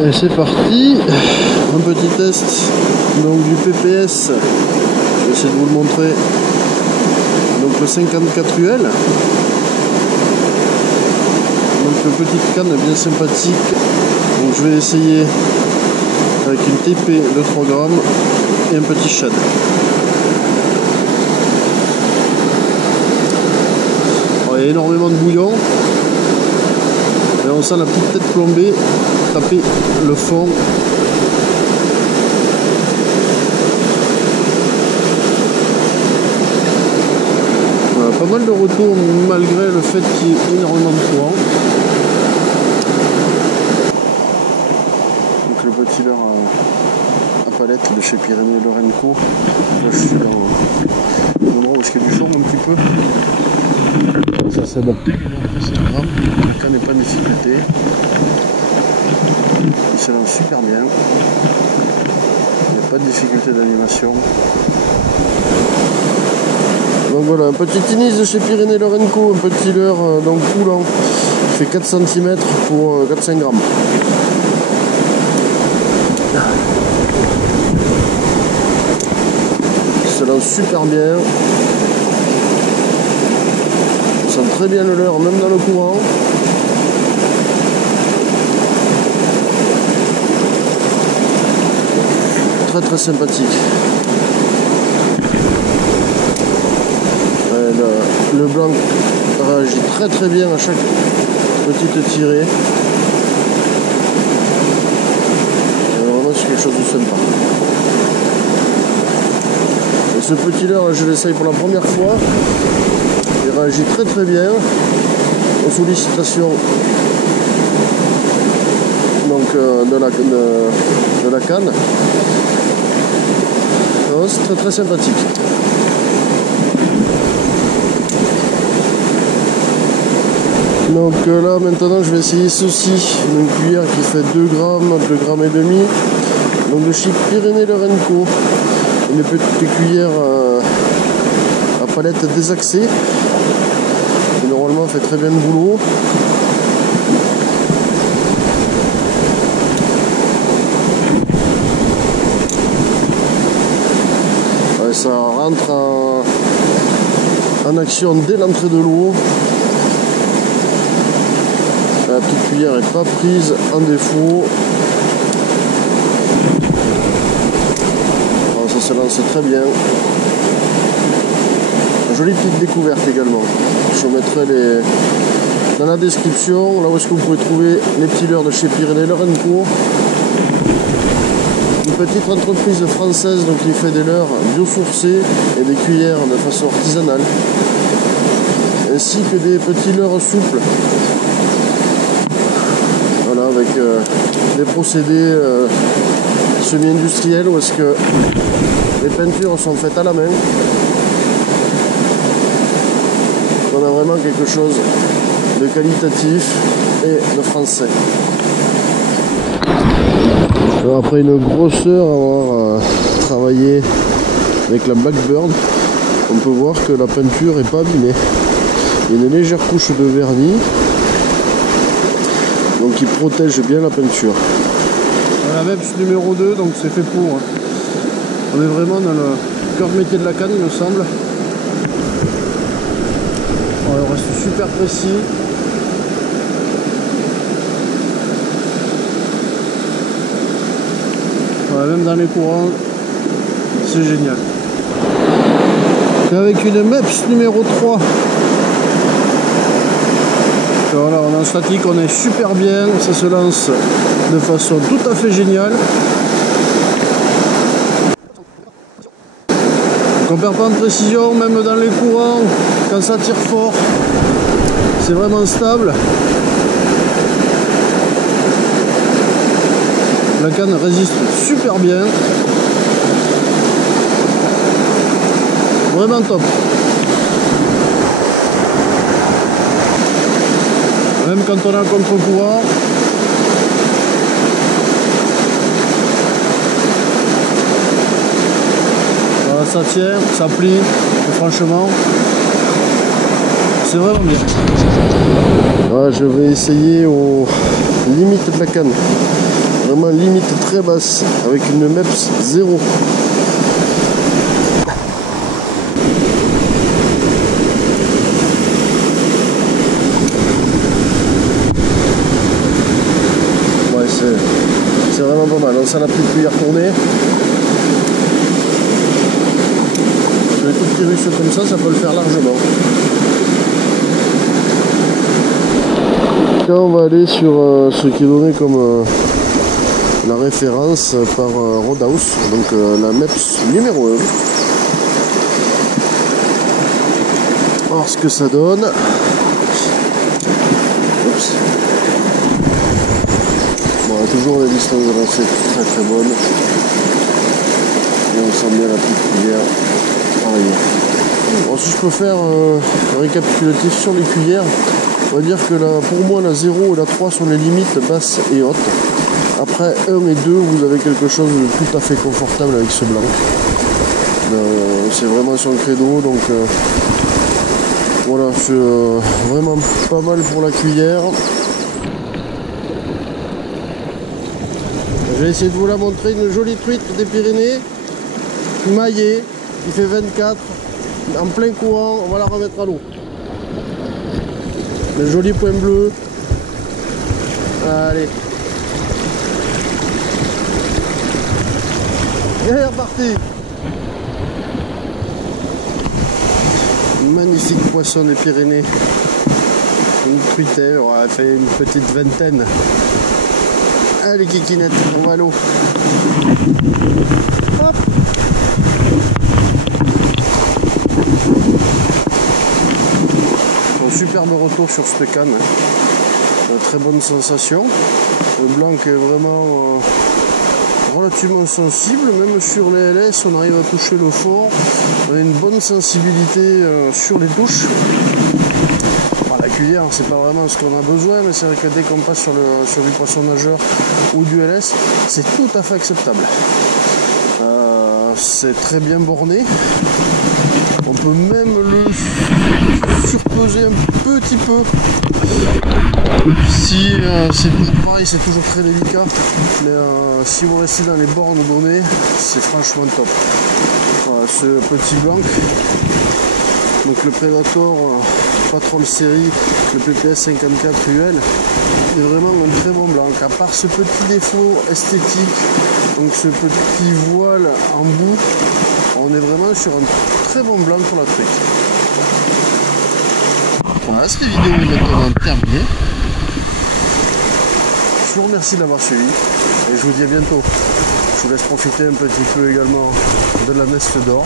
Et c'est parti, un petit test donc du PPS, je vais essayer de vous le montrer, donc le 54 UL, donc une petite canne bien sympathique, donc je vais essayer avec une TP de 3 grammes et un petit shad. Alors, il y a énormément de bouillon. Et on sent la petite tête plombée taper le fond. Voilà, pas mal de retours malgré le fait qu'il y ait énormément de courant. Donc le petit leurre à palette de chez Pyrénées Lorenco. Là je suis dans un endroit où il y a du chaume un petit peu. Ça s'est adapté, le cas n'est pas de difficulté. Il se lance super bien. Il n'y a pas de difficulté d'animation. Donc voilà, un petit Inis de chez Pyrénées Lorenco, un petit leurre donc coulant. Il fait 4 cm pour 4-5 grammes. Il se lance super bien. On sent très bien le leurre, même dans le courant. Très très sympathique. Le blanc réagit très très bien à chaque petite tirée. Vraiment c'est quelque chose de sympa. Et ce petit leurre, je l'essaye pour la première fois. Il réagit très très bien aux sollicitations donc, de la canne. C'est très très sympathique. Donc là maintenant je vais essayer ceci, une cuillère qui fait 2 grammes, 2 grammes et demi. Donc de chez Pyrénées Lorenco, une petite cuillère à palette désaxée. Et normalement elle fait très bien le boulot. Ouais, ça rentre en action dès l'entrée de l'eau. La petite cuillère n'est pas prise en défaut. Alors, ça se lance très bien. Jolie petite découverte également. Je vous mettrai dans la description, là où est-ce que vous pouvez trouver les petits leurres de chez Pyrénées Lorenco. Une petite entreprise française donc, qui fait des leurres biosourcés et des cuillères de façon artisanale. Ainsi que des petits leurres souples. Voilà, avec des procédés semi-industriels où est-ce que les peintures sont faites à la main. On a vraiment quelque chose de qualitatif et de français. Alors après une grosseur, avoir travaillé avec la Blackbird, on peut voir que la peinture n'est pas abîmée. Il y a une légère couche de vernis, donc qui protège bien la peinture. La Veps numéro 2, donc c'est fait pour. On est vraiment dans le cœur de métier de la canne, il me semble. Alors, on reste super précis. Voilà, même dans les courants, c'est génial. Et avec une Meps numéro 3. Voilà, on est en statique, on est super bien, ça se lance de façon tout à fait géniale. Donc on perd pas en précision, même dans les courants, quand ça tire fort, c'est vraiment stable. La canne résiste super bien. Vraiment top. Même quand on est en contre-courant. Voilà, ça tient, ça plie, et franchement, c'est vraiment bien. Voilà, je vais essayer aux limites de la canne. Vraiment limite très basse avec une MEPS 0. Ouais, c'est vraiment pas mal. Ça n'a plus de cuillère tournée. Sur les tout petits russes comme ça peut le faire largement. Là, on va aller sur ce qui est donné comme la référence par Roadhouse, donc la MEPS numéro 1. Alors ce que ça donne. Oups. Bon, toujours les distances de lancer très bonnes. Et on sent bien la petite cuillère. Pareil. Bon, si je peux faire un récapitulatif sur les cuillères, on va dire que pour moi la 0 et la 3 sont les limites basses et hautes. Après 1 et 2, vous avez quelque chose de tout à fait confortable avec ce blanc. C'est vraiment son credo, donc voilà, c'est vraiment pas mal pour la cuillère. Je vais essayer de vous la montrer, une jolie truite des Pyrénées, maillée, qui fait 24, en plein courant, on va la remettre à l'eau. Le joli point bleu. Allez. Et elle est repartie. Magnifique poisson des Pyrénées. Une truitelle, on a fait une petite vingtaine. Allez kikinettes, on va à l'eau. Hop. Un superbe retour sur cette canne. Très bonne sensation. Le blanc est vraiment relativement sensible, même sur les LS on arrive à toucher le fond, on a une bonne sensibilité sur les touches. Bon, la cuillère c'est pas vraiment ce qu'on a besoin, mais c'est vrai que dès qu'on passe sur du poisson nageur ou du LS, c'est tout à fait acceptable. C'est très bien borné, on peut même le surpeser un petit peu. Si c'est toujours pareil, c'est toujours très délicat, mais si vous restez dans les bornes données, c'est franchement top. Voilà, ce petit blanc, donc le Predator Patrol série, le PPS 54 UL, est vraiment un très bon blanc. À part ce petit défaut esthétique, donc ce petit voile en bout, on est vraiment sur un très bon blanc pour la truite. Voilà, cette vidéo est maintenant terminée. Je vous remercie de l'avoir suivi et je vous dis à bientôt. Je vous laisse profiter un petit peu également de la Neste d'or.